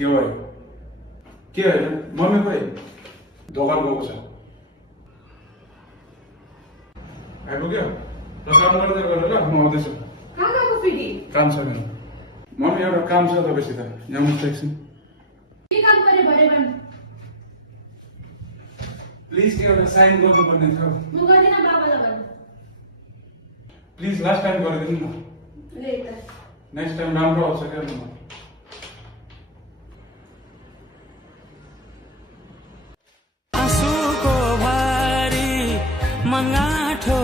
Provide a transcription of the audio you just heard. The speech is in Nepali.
के भयो के होइन मम्मी खोइ दोकान गएको छ आइपुग्यो र काम गर्दै गर ल म आउँदैछु कहाँ गएको फेरि काम छ मेरो मम्मी एउटा काम छ तपाईँसित यहाँ म एकछिन के काम गरे भने भन् प्लिज के एउटा साइन गर्नुपर्ने थियो म गर्दिन बाबालाई भन् प्लिज लास्ट टाइम गरिदिनु न ले त नेक्स्ट टाइम राम्रो आउँछ क्या म आँसुको भारी मन गाँठो